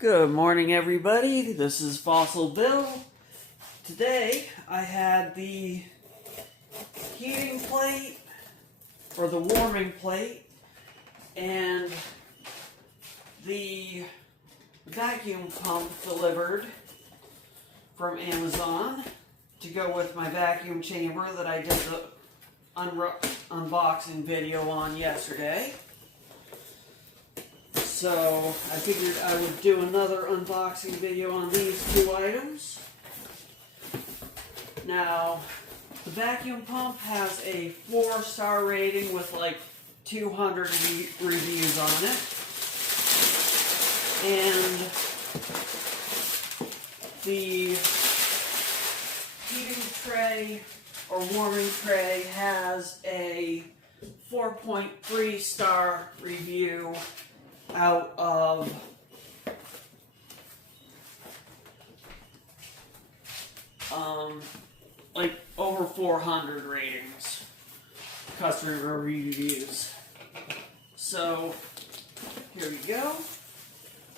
Good morning, everybody. This is Fossil Bill. Today I had the heating plate, or the warming plate, and the vacuum pump delivered from Amazon to go with my vacuum chamber that I did the unboxing video on yesterday. So I figured I would do another unboxing video on these two items. Now, the vacuum pump has a 4-star rating with like 200 reviews on it. And the heating tray or warming tray has a 4.3-star review out of like over 400 ratings, customer reviews. So here you go.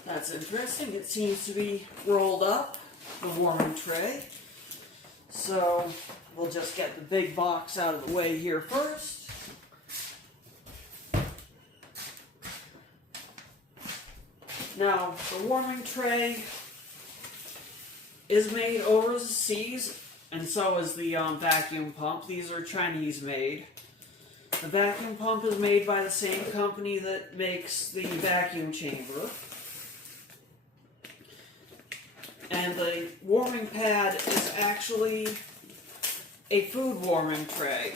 That's interesting. It seems to be rolled up, the warming tray. So we'll just get the big box out of the way here first. Now, the warming tray is made overseas, and so is the vacuum pump. These are Chinese made. The vacuum pump is made by the same company that makes the vacuum chamber. And the warming pad is actually a food warming tray.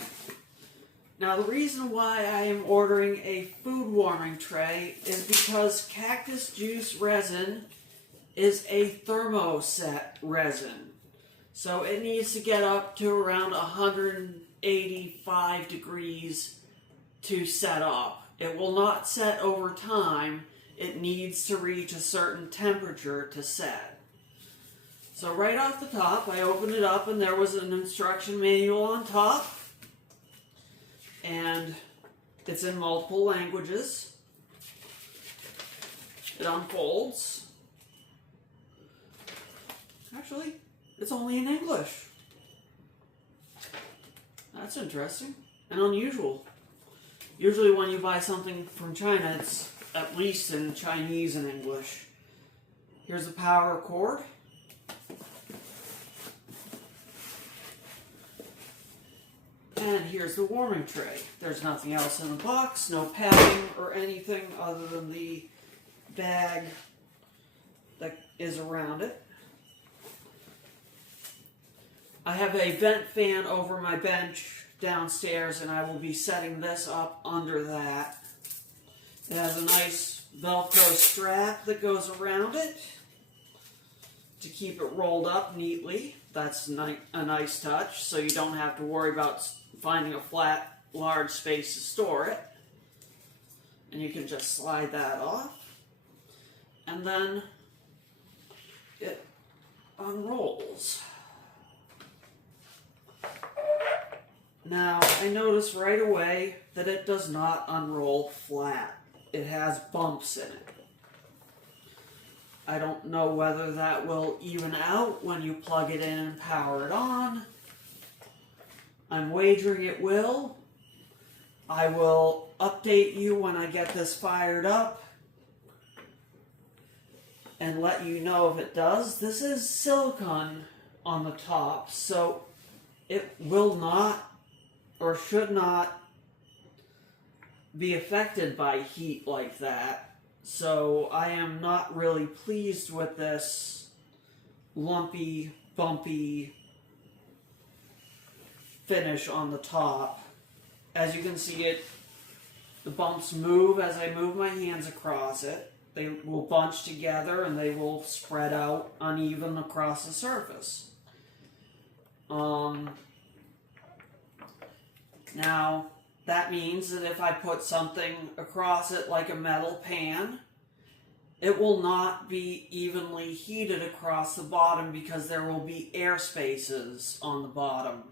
Now, the reason why I am ordering a food warming tray is because cactus juice resin is a thermoset resin. So it needs to get up to around 185 degrees to set up. It will not set over time. It needs to reach a certain temperature to set. So right off the top, I opened it up and there was an instruction manual on top. And it's in multiple languages. It unfolds. Actually, it's only in English. That's interesting and unusual. Usually when you buy something from China, it's at least in Chinese and English. Here's the power cord. And here's the warming tray. There's nothing else in the box, no padding or anything other than the bag that is around it. I have a vent fan over my bench downstairs, and I will be setting this up under that. It has a nice Velcro strap that goes around it to keep it rolled up neatly. That's a nice touch, so you don't have to worry about finding a flat, large space to store it. And you can just slide that off. And then it unrolls. Now, I notice right away that it does not unroll flat. It has bumps in it. I don't know whether that will even out when you plug it in and power it on. I'm wagering it will. I will update you when I get this fired up and let you know if it does. This is silicone on the top, so it will not or should not be affected by heat like that. So I am not really pleased with this lumpy, bumpy finish on the top. As you can see, the bumps move as I move my hands across it. They will bunch together and they will spread out uneven across the surface. Now, that means that if I put something across it like a metal pan, it will not be evenly heated across the bottom because there will be air spaces on the bottom.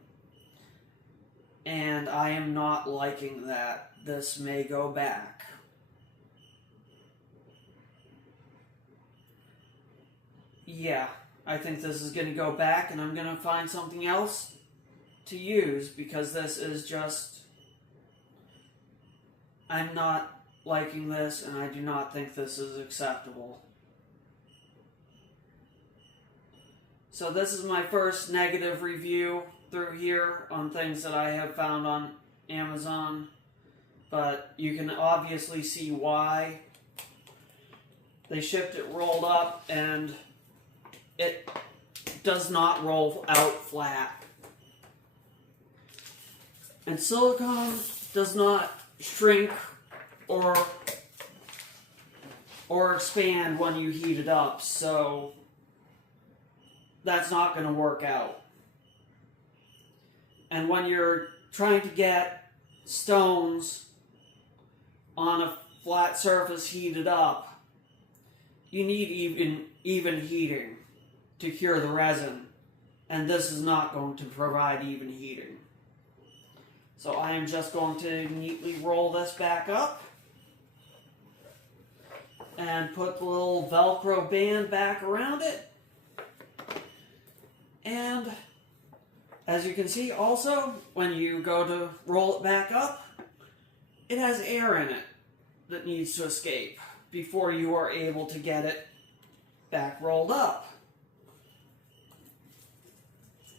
And I am not liking that. This may go back. yeah, I think this is going to go back, and I'm going to find something else to use, because this is just, I'm not liking this, and I do not think this is acceptable. So this is my first negative review through here on things that I have found on Amazon, but you can obviously see why. They shipped it rolled up, and it does not roll out flat. And silicone does not shrink or expand when you heat it up, so that's not going to work out. And when you're trying to get stones on a flat surface heated up, you need even heating to cure the resin, and this is not going to provide even heating. So I am just going to neatly roll this back up and put the little Velcro band back around it. And as you can see also, when you go to roll it back up, it has air in it that needs to escape before you are able to get it back rolled up.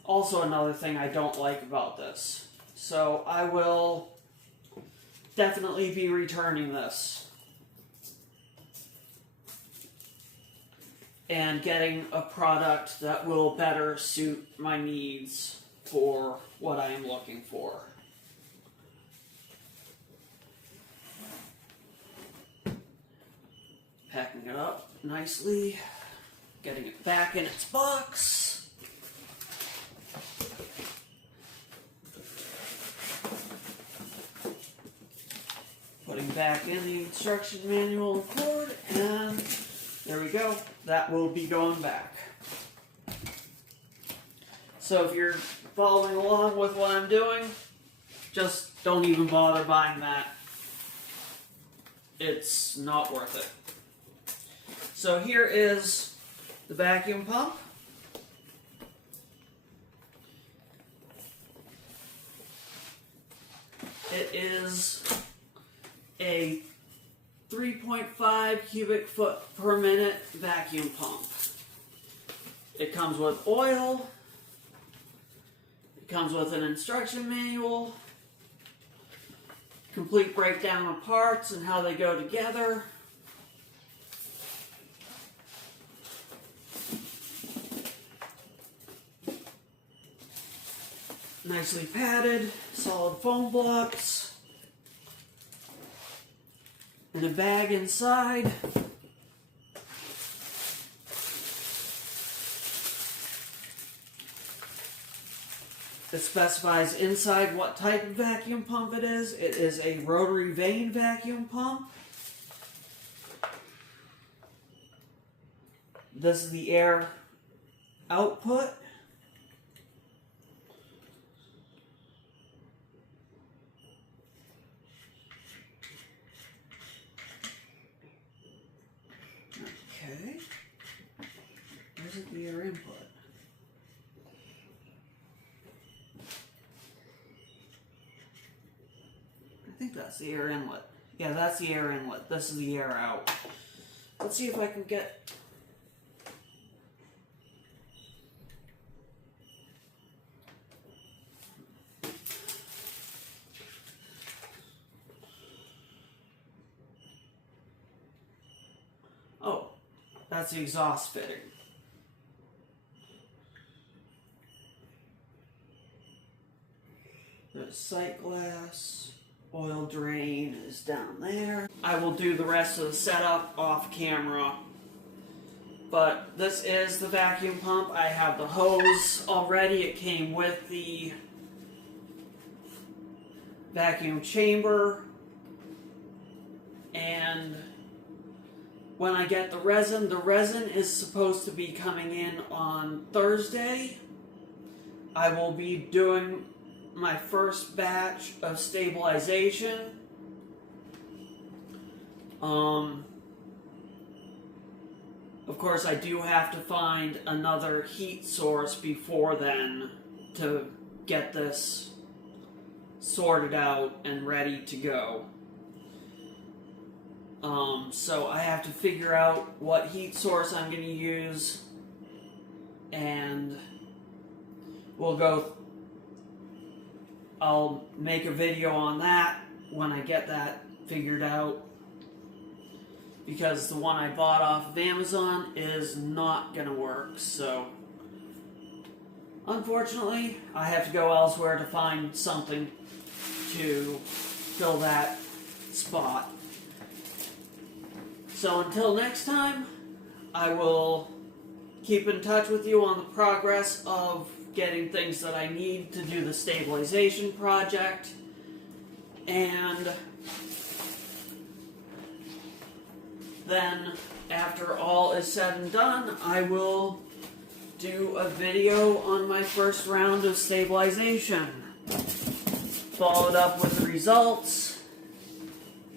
Also another thing I don't like about this. So I will definitely be returning this and getting a product that will better suit my needs for what I am looking for. Packing it up nicely, getting it back in its box. Putting back in the instruction manual and cord, and there we go. That will be going back. So if you're following along with what I'm doing, just don't even bother buying that. It's not worth it. So here is the vacuum pump. It is a 3.5 cubic foot per minute vacuum pump. It comes with oil. It comes with an instruction manual, complete breakdown of parts and how they go together. Nicely padded, solid foam blocks. And a bag inside. It specifies inside what type of vacuum pump it is. It is a rotary vane vacuum pump. This is the air output. Okay. Where's the air input? I think that's the air inlet. Yeah, that's the air inlet. This is the air out. Let's see if I can get... Oh, that's the exhaust fitting. There's sight glass. Oil drain is down there. I will do the rest of the setup off camera. But this is the vacuum pump. I have the hose already. It came with the vacuum chamber. And when I get the resin is supposed to be coming in on Thursday. I will be doing my first batch of stabilization. Of course, I do have to find another heat source before then to get this sorted out and ready to go. So I have to figure out what heat source I'm going to use, and I'll make a video on that when I get that figured out, because the one I bought off of Amazon is not going to work. So unfortunately, I have to go elsewhere to find something to fill that spot. So until next time, I will keep in touch with you on the progress of getting things that I need to do the stabilization project. And then, after all is said and done, I will do a video on my first round of stabilization, followed up with the results,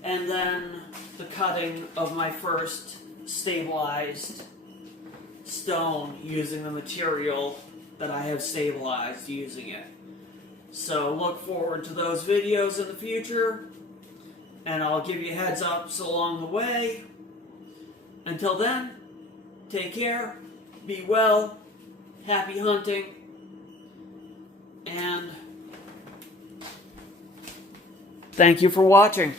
and then the cutting of my first stabilized stone using the material that I have stabilized using it. So look forward to those videos in the future, and I'll give you heads ups along the way. Until then, take care, be well, happy hunting, and thank you for watching.